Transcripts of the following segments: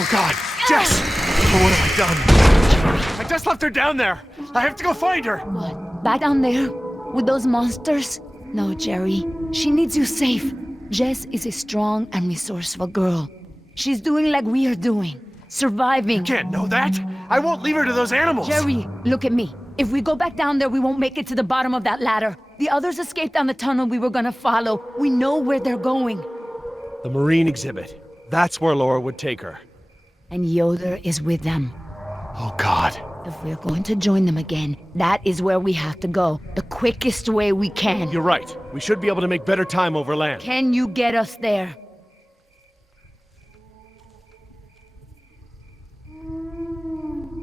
Oh God, Jess! Oh, what have I done? I just left her down there. I have to go find her. What? Back down there? With those monsters? No, Jerry. She needs you safe. Jess is a strong and resourceful girl. She's doing like we are doing. Surviving. You can't know that. I won't leave her to those animals. Jerry, look at me. If we go back down there, we won't make it to the bottom of that ladder. The others escaped down the tunnel we were gonna follow. We know where they're going. The marine exhibit. That's where Laura would take her. And Yoder is with them. Oh God. If we're going to join them again, that is where we have to go. The quickest way we can. You're right. We should be able to make better time over land. Can you get us there?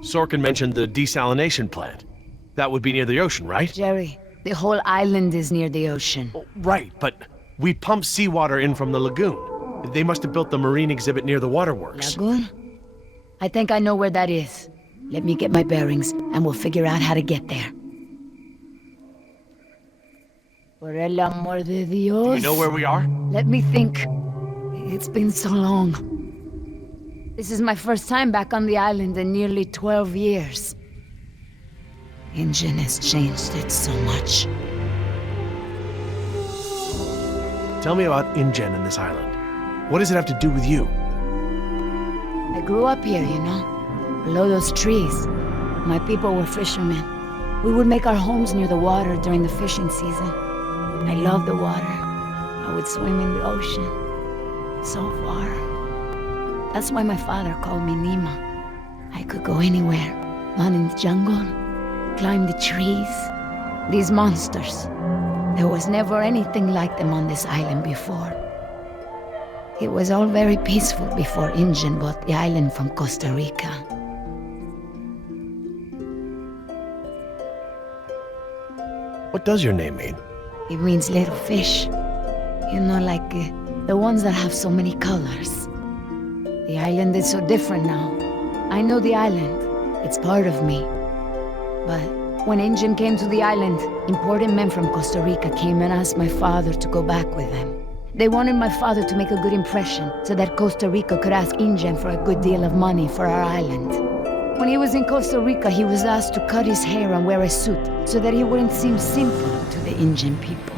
Sorkin mentioned the desalination plant. That would be near the ocean, right? Jerry, the whole island is near the ocean. Oh, right, but we pump seawater in from the lagoon. They must have built the marine exhibit near the waterworks. Lagoon? I think I know where that is. Let me get my bearings, and we'll figure out how to get there. Por el amor de Dios. Do you know where we are? Let me think. It's been so long. This is my first time back on the island in nearly 12 years. Injun has changed it so much. Tell me about InGen and this island. What does it have to do with you? I grew up here, you know, below those trees. My people were fishermen. We would make our homes near the water during the fishing season. I loved the water. I would swim in the ocean. So far. That's why my father called me Nima. I could go anywhere. Run in the jungle, climb the trees. These monsters. There was never anything like them on this island before. It was all very peaceful before InGen bought the island from Costa Rica. What does your name mean? It means little fish. You know, like the ones that have so many colors. The island is so different now. I know the island. It's part of me. But when InGen came to the island, important men from Costa Rica came and asked my father to go back with them. They wanted my father to make a good impression so that Costa Rica could ask InGen for a good deal of money for our island. When he was in Costa Rica, he was asked to cut his hair and wear a suit so that he wouldn't seem simple to the InGen people.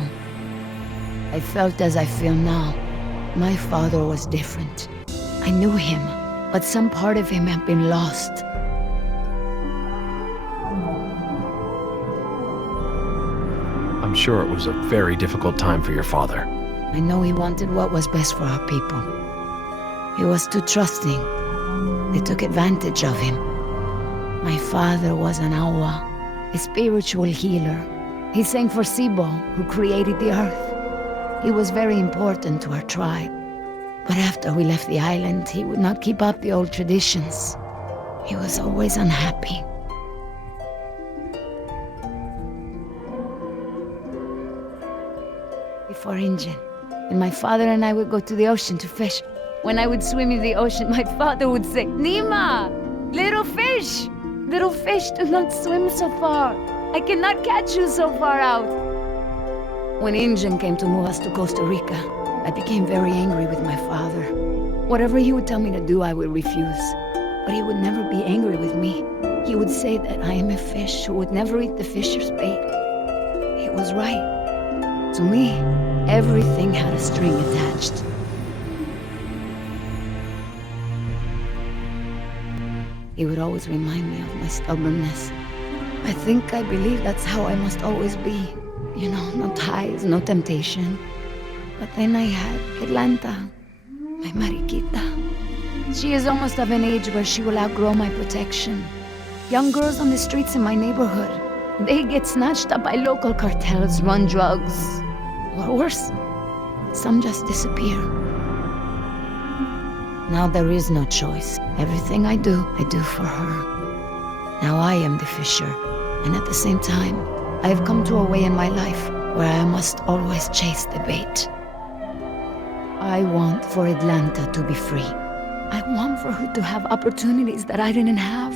I felt as I feel now. My father was different. I knew him, but some part of him had been lost. I'm sure it was a very difficult time for your father. I know he wanted what was best for our people. He was too trusting. They took advantage of him. My father was an awa, a spiritual healer. He sang for Sibo, who created the earth. He was very important to our tribe. But after we left the island, he would not keep up the old traditions. He was always unhappy. Before InGen, and my father and I would go to the ocean to fish. When I would swim in the ocean, my father would say, Nima, little fish, do not swim so far. I cannot catch you so far out. When InGen came to move us to Costa Rica, I became very angry with my father. Whatever he would tell me to do, I would refuse. But he would never be angry with me. He would say that I am a fish who would never eat the fisher's bait. He was right. To me, everything had a string attached. He would always remind me of my stubbornness. I believe that's how I must always be. You know, no ties, no temptation. But then I had Atlanta, my mariquita. She is almost of an age where she will outgrow my protection. Young girls on the streets in my neighborhood, they get snatched up by local cartels, run drugs. Or worse, some just disappear. Now there is no choice. Everything I do for her. Now I am the fisher, and at the same time, I have come to a way in my life where I must always chase the bait. I want for Atlanta to be free. I want for her to have opportunities that I didn't have.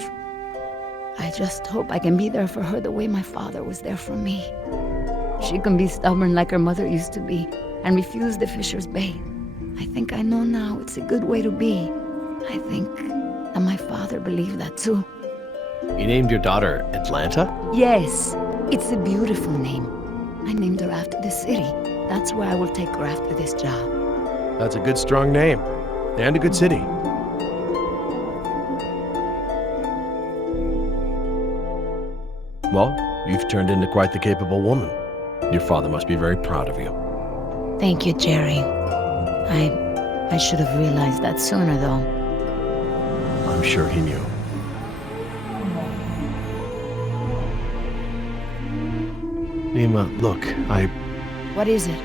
I just hope I can be there for her the way my father was there for me. She can be stubborn like her mother used to be and refuse the fisher's bait. I think I know now it's a good way to be. I think that my father believed that too. You named your daughter Atlanta? Yes, it's a beautiful name. I named her after the city. That's where I will take her after this job. That's a good, strong name. And a good city. Well, you've turned into quite the capable woman. Your father must be very proud of you. Thank you, Jerry. I should have realized that sooner, though. I'm sure he knew. Nima, look, What is it?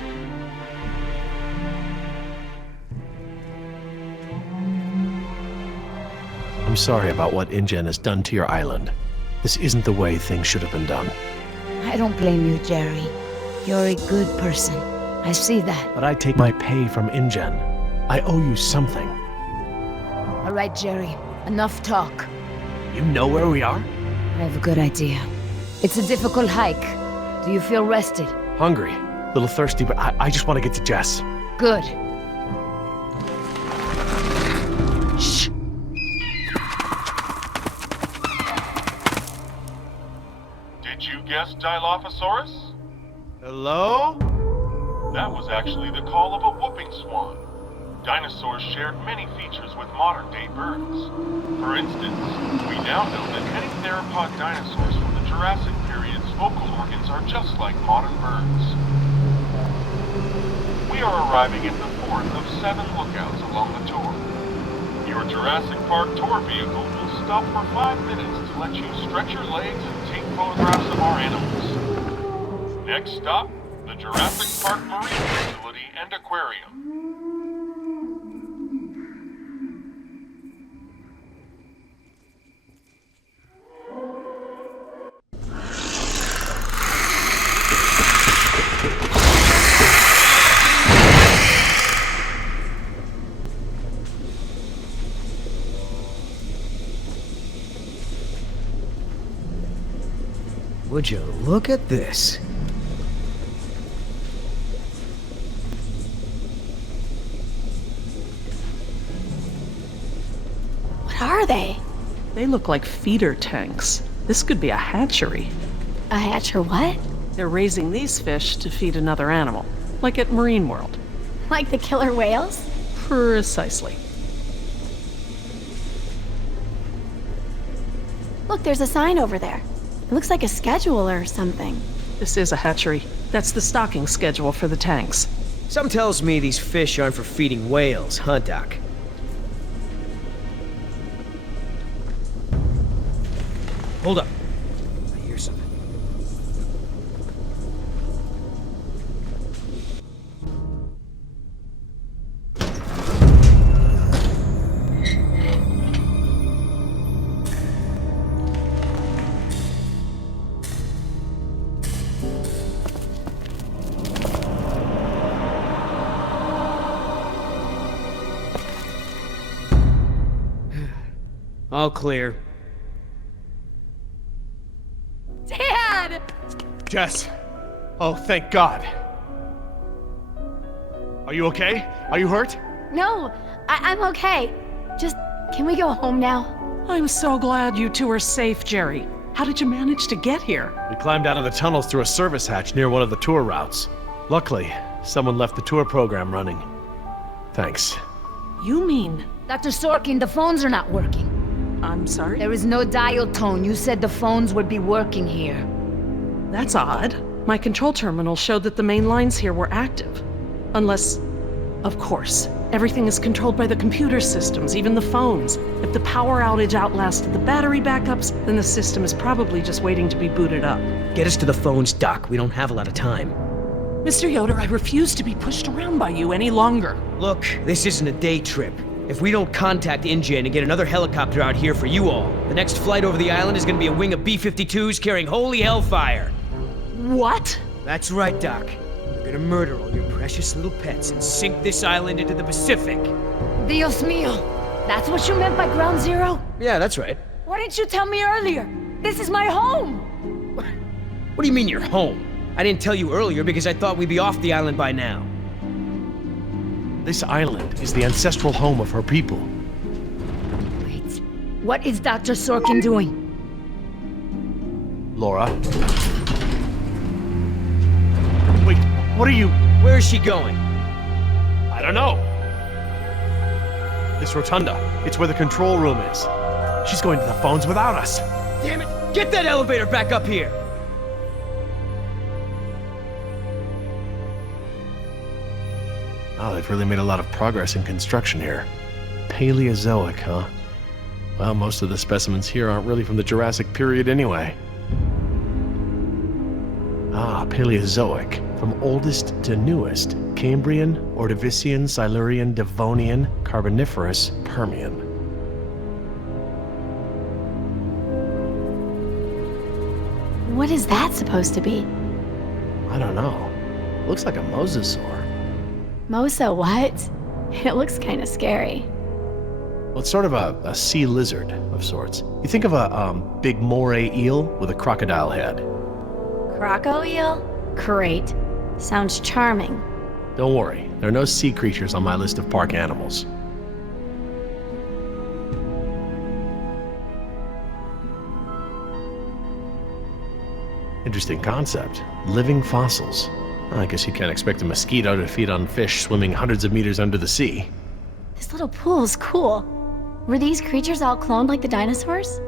I'm sorry about what InGen has done to your island. This isn't the way things should have been done. I don't blame you, Jerry. You're a good person. I see that. But I take my pay from InGen. I owe you something. All right, Jerry. Enough talk. You know where we are? I have a good idea. It's a difficult hike. Do you feel rested? Hungry. A little thirsty, but I just want to get to Jess. Good. Shh. Did you guess Dilophosaurus? Hello? That was actually the call of a whooping swan. Dinosaurs shared many features with modern-day birds. For instance, we now know that many theropod dinosaurs from the Jurassic period's vocal organs are just like modern birds. We are arriving at the fourth of 7 lookouts along the tour. Your Jurassic Park tour vehicle will stop for 5 minutes to let you stretch your legs and take photographs of our animals. Next stop, the Jurassic Park Marine Facility and Aquarium. Would you look at this? What are they? They look like feeder tanks. This could be a hatchery. A hatcher what? They're raising these fish to feed another animal, like at Marine World. Like the killer whales? Precisely. Look, there's a sign over there. It looks like a schedule or something. This is a hatchery. That's the stocking schedule for the tanks. Something tells me these fish aren't for feeding whales, huh, Doc? Hold up. I hear something. All clear. Dad! Jess! Oh, thank God. Are you okay? Are you hurt? No, I'm okay. Just, can we go home now? I'm so glad you two are safe, Jerry. How did you manage to get here? We climbed out of the tunnels through a service hatch near one of the tour routes. Luckily, someone left the tour program running. Thanks. You mean... Dr. Sorkin, the phones are not working. I'm sorry? There is no dial tone. You said the phones would be working here. That's odd. My control terminal showed that the main lines here were active. Unless... Of course. Everything is controlled by the computer systems, even the phones. If the power outage outlasted the battery backups, then the system is probably just waiting to be booted up. Get us to the phones, Doc. We don't have a lot of time. Mr. Yoder, I refuse to be pushed around by you any longer. Look, this isn't a day trip. If we don't contact InGen and get another helicopter out here for you all, the next flight over the island is gonna be a wing of B-52s carrying holy hellfire. What? That's right, Doc. We're gonna murder all your precious little pets and sink this island into the Pacific. Dios mío! That's what you meant by ground zero? Yeah, that's right. Why didn't you tell me earlier? This is my home! What do you mean you're home? I didn't tell you earlier because I thought we'd be off the island by now. This island is the ancestral home of her people. What is Dr. Sorkin doing? Laura? Wait, what are you... Where is she going? I don't know. This rotunda. It's where the control room is. She's going to the phones without us. Damn it! Get that elevator back up here! Oh, they've really made a lot of progress in construction here. Paleozoic, huh? Well, most of the specimens here aren't really from the Jurassic period anyway. Ah, Paleozoic. From oldest to newest. Cambrian, Ordovician, Silurian, Devonian, Carboniferous, Permian. What is that supposed to be? I don't know. Looks like a mosasaur. Mosa what? It looks kind of scary. Well, it's sort of a sea lizard of sorts. You think of a big moray eel with a crocodile head. Croco eel? Great. Sounds charming. Don't worry, there are no sea creatures on my list of park animals. Interesting concept. Living fossils. I guess you can't expect a mosquito to feed on fish swimming hundreds of meters under the sea. This little pool's cool. Were these creatures all cloned like the dinosaurs?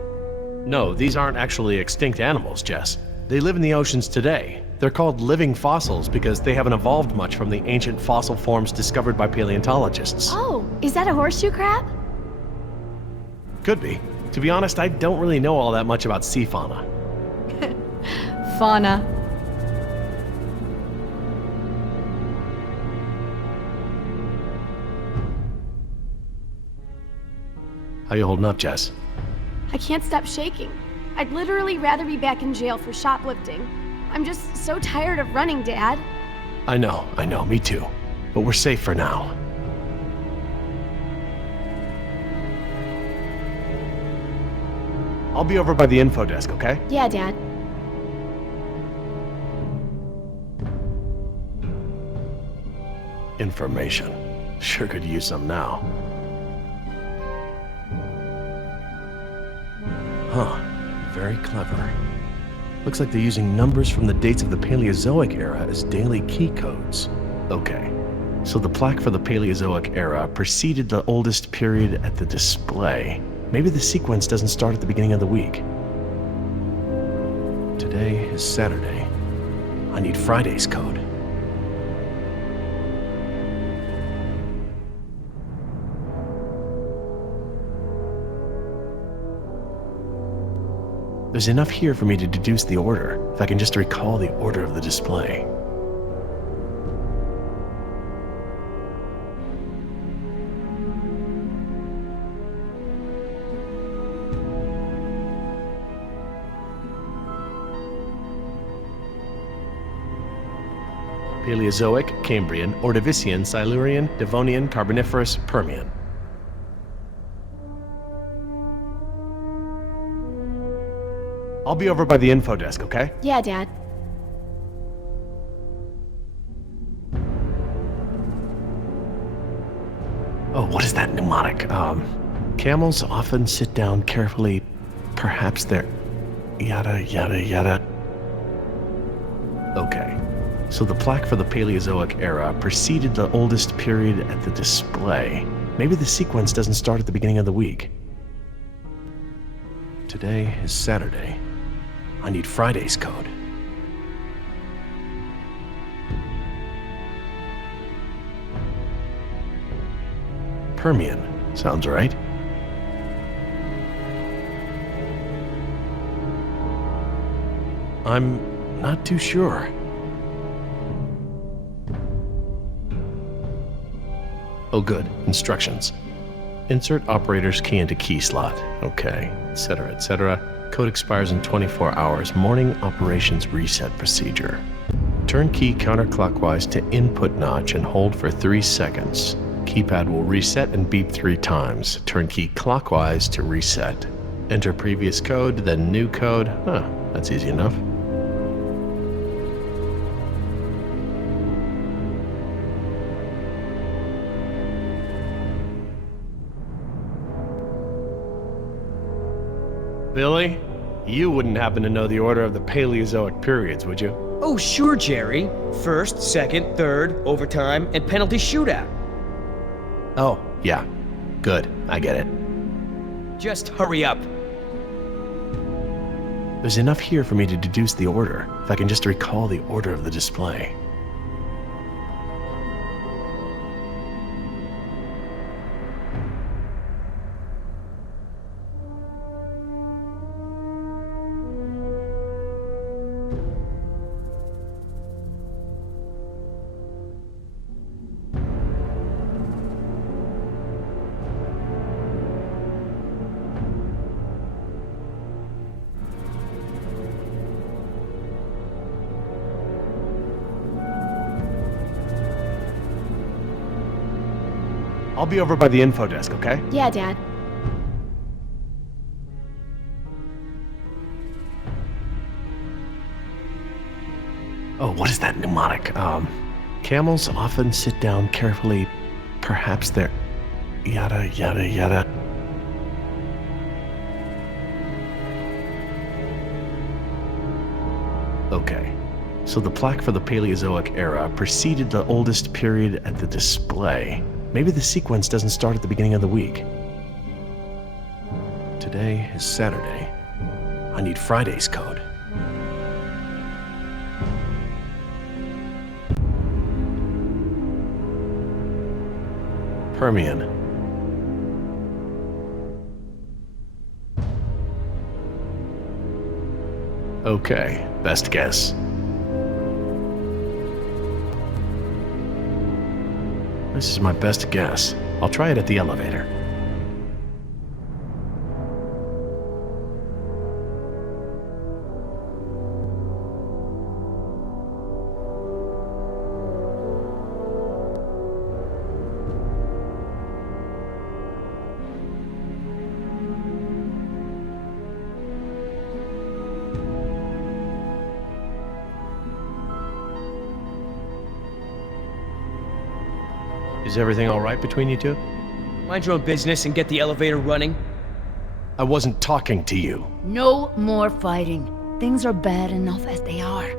No, these aren't actually extinct animals, Jess. They live in the oceans today. They're called living fossils because they haven't evolved much from the ancient fossil forms discovered by paleontologists. Oh, is that a horseshoe crab? Could be. To be honest, I don't really know all that much about sea fauna. Fauna. How you holding up, Jess? I can't stop shaking. I'd literally rather be back in jail for shoplifting. I'm just so tired of running, Dad. I know, me too. But we're safe for now. I'll be over by the info desk, okay? Yeah, Dad. Information. Sure could use some now. Huh. Very clever. Looks like they're using numbers from the dates of the Paleozoic era as daily key codes. Okay. So the plaque for the Paleozoic era preceded the oldest period at the display. Maybe the sequence doesn't start at the beginning of the week. Today is Saturday. I need Friday's code. There's enough here for me to deduce the order, if I can just recall the order of the display. Paleozoic, Cambrian, Ordovician, Silurian, Devonian, Carboniferous, Permian. I'll be over by the info desk, okay? Yeah, Dad. Oh, what is that mnemonic? Camels often sit down carefully. Perhaps they're... yada, yada, yada. Okay. So the plaque for the Paleozoic era preceded the oldest period at the display. Maybe the sequence doesn't start at the beginning of the week. Today is Saturday. I need Friday's code. Permian. Sounds right. I'm not too sure. Oh good, instructions. Insert operator's key into key slot. Okay, etc., etc. Code expires in 24 hours. Morning operations reset procedure. Turn key counterclockwise to input notch and hold for 3 seconds. Keypad will reset and beep 3 times. Turn key clockwise to reset. Enter previous code, then new code. Huh, that's easy enough. Billy, you wouldn't happen to know the order of the Paleozoic periods, would you? Oh, sure, Jerry. First, second, third, overtime, and penalty shootout. Oh, yeah. Good, I get it. Just hurry up. There's enough here for me to deduce the order, if I can just recall the order of the display. I'll be over by the info desk, okay? Yeah, Dad. Oh, what is that mnemonic? Camels often sit down carefully. Perhaps they're... yada, yada, yada. Okay. So the plaque for the Paleozoic era preceded the oldest period at the display. Maybe the sequence doesn't start at the beginning of the week. Today is Saturday. I need Friday's code. Permian. Okay, best guess. This is my best guess. I'll try it at the elevator. Is everything all right between you two? Mind your own business and get the elevator running. I wasn't talking to you. No more fighting. Things are bad enough as they are.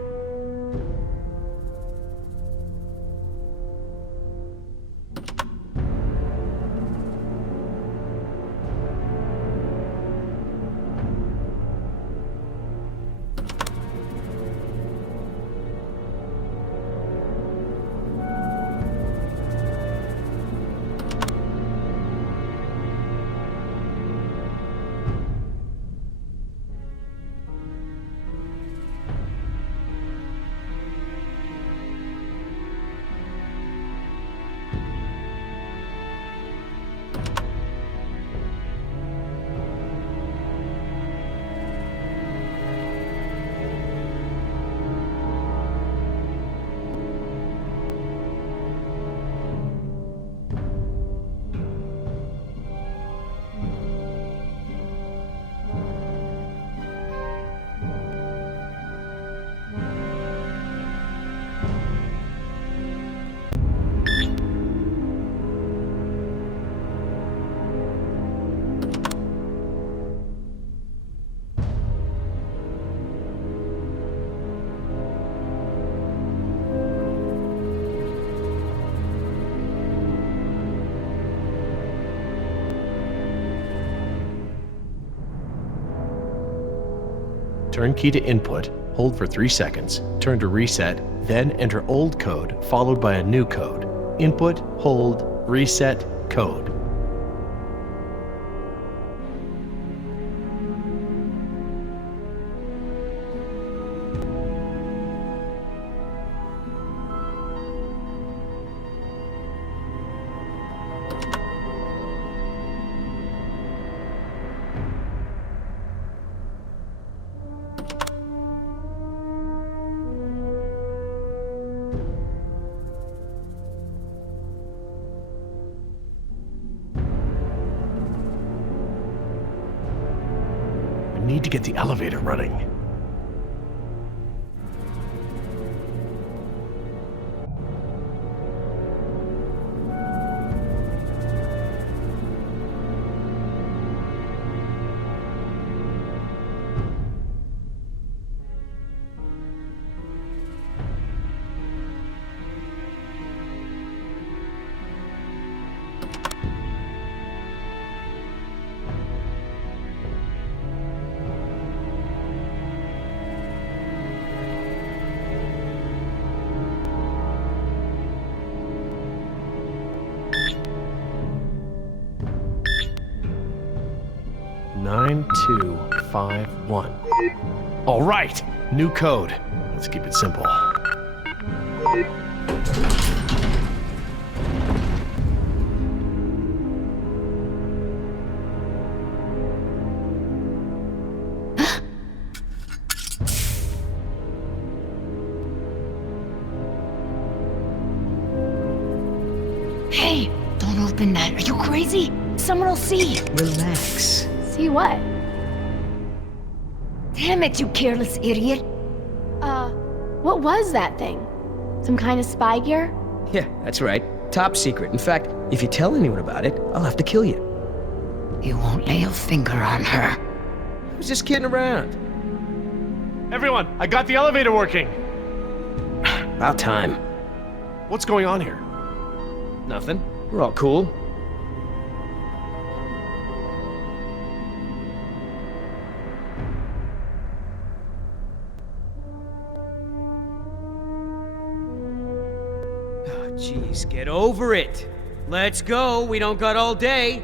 Turn key to input, hold for 3 seconds, turn to reset, then enter old code followed by a new code. Input, hold, reset, code. Need to get the elevator running. 9251. All right, new code. Let's keep it simple. Hey, don't open that. Are you crazy? Someone will see. Relax. See what? Damn it, you careless idiot. What was that thing? Some kind of spy gear? Yeah, that's right. Top secret. In fact, if you tell anyone about it, I'll have to kill you. You won't lay a finger on her. I was just kidding around. Everyone, I got the elevator working. About time. What's going on here? Nothing. We're all cool. Oh, jeez, get over it. Let's go. We don't got all day.